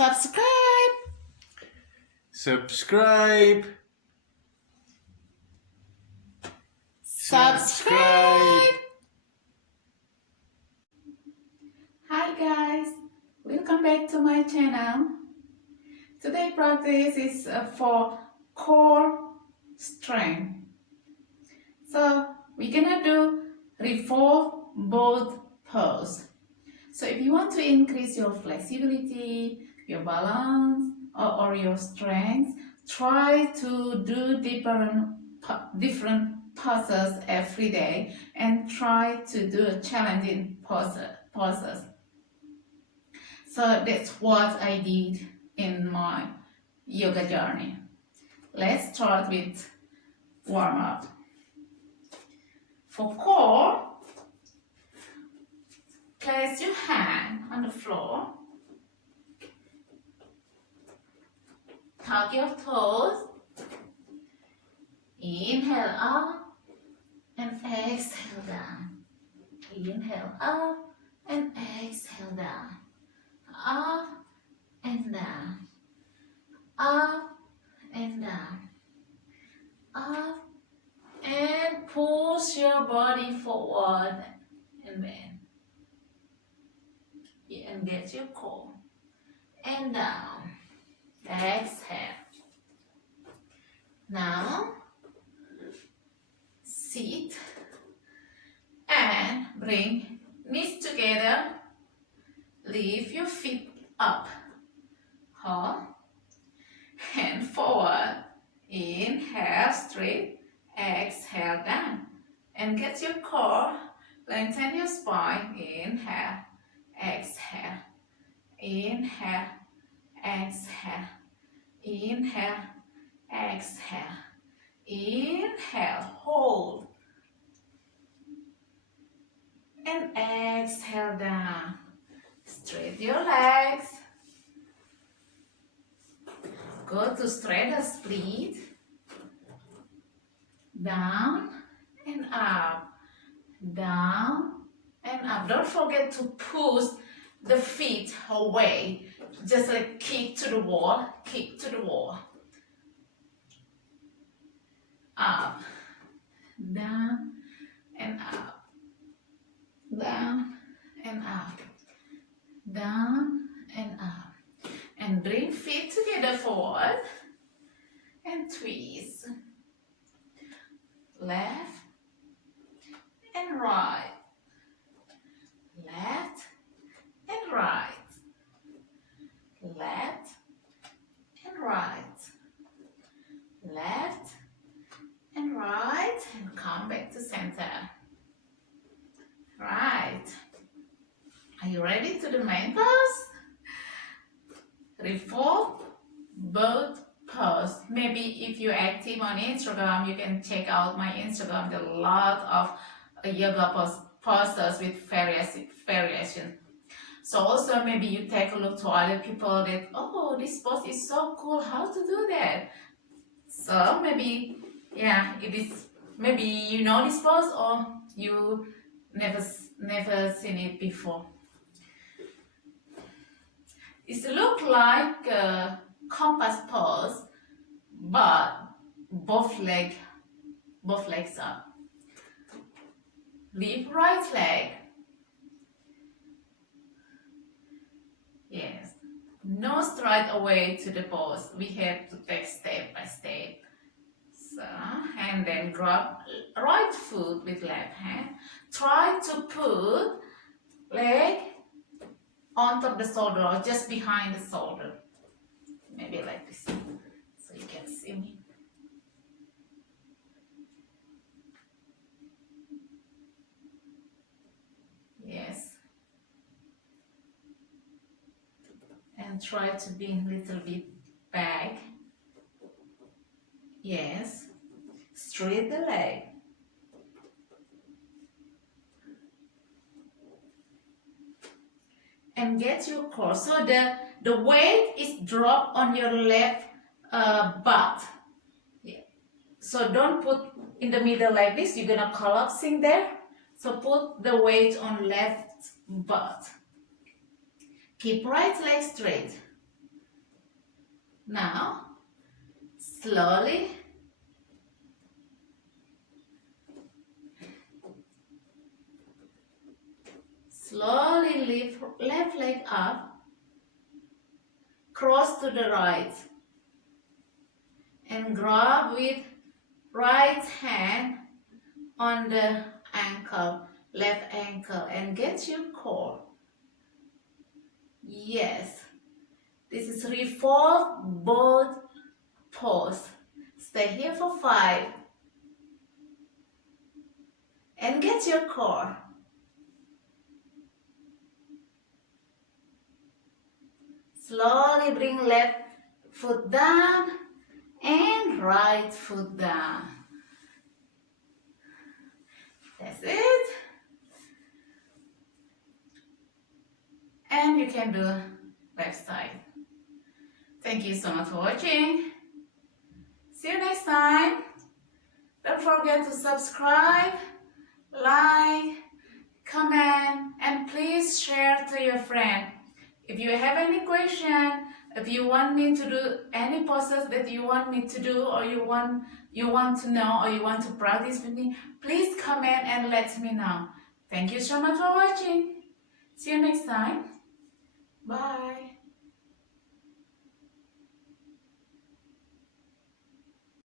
Subscribe. Subscribe. Subscribe. Hi guys, welcome back to my channel. Today practice is for core strength. So we're gonna do revolved pose. So if you want to increase your flexibility, your balance, or your strength, try to do different poses every day and try to do challenging poses. So that's what I did in my yoga journey. Let's start with warm up. For core, place your hand on the floor. Tuck your toes. Inhale up and exhale down. Inhale up and exhale down. Up and down. Up and down. Up and push your body forward and then and get your core and down. Exhale. Now sit and bring knees together. Lift your feet up. Hold. Hand forward. Inhale straight. Exhale down. And get your core. Lengthen your spine. Inhale. Exhale. Inhale. Exhale. Inhale. Exhale. Inhale. Hold. And exhale down. Straight your legs. Go to straight the split. Down and up. Down and up. Don't forget to push the feet away. Just like kick to the wall. Kick to the wall. Up. Down and up. Down and up. Down and up. And bring feet together forward. And twist. Left and right. Left and right. Left and right. Left and right. And come back to center. Right. Are you ready to the main pose? Revolve both pose. Maybe if you're active on Instagram, you can check out my Instagram. There are a lot of yoga poses with variation. So also maybe you take a look to other people that, oh, this pose is so cool, how to do that? So maybe, yeah, it is, maybe you know this pose or you never seen it before. It looks like a compass pose, but both legs up. Lift right leg. Yes. No straight away to the pose. We have to take step by step. So, and then grab right foot with left hand. Try to put leg on top of the shoulder or just behind the shoulder. Maybe like this, so you can see me. Yes. And try to be a little bit back. Yes. Straight the leg. And get your core. So the weight is dropped on your left butt. Yeah. So don't put in the middle like this. You're gonna collapsing there. So put the weight on left butt. Keep right leg straight. Now, slowly lift left leg up, cross to the right, and grab with right hand on the ankle, left ankle, and get your core. Yes, this is revolved both pose. Stay here for 5 and get your core. Slowly bring left foot down and right foot down. That's it. And you can do left side. Thank you so much for watching. See you next time. Don't forget to subscribe, like, comment, and please share to your friend. If you have any question, if you want me to do any poses that you want me to do, or you want to know, or you want to practice with me, please comment and let me know. Thank you so much for watching. See you next time. Bye.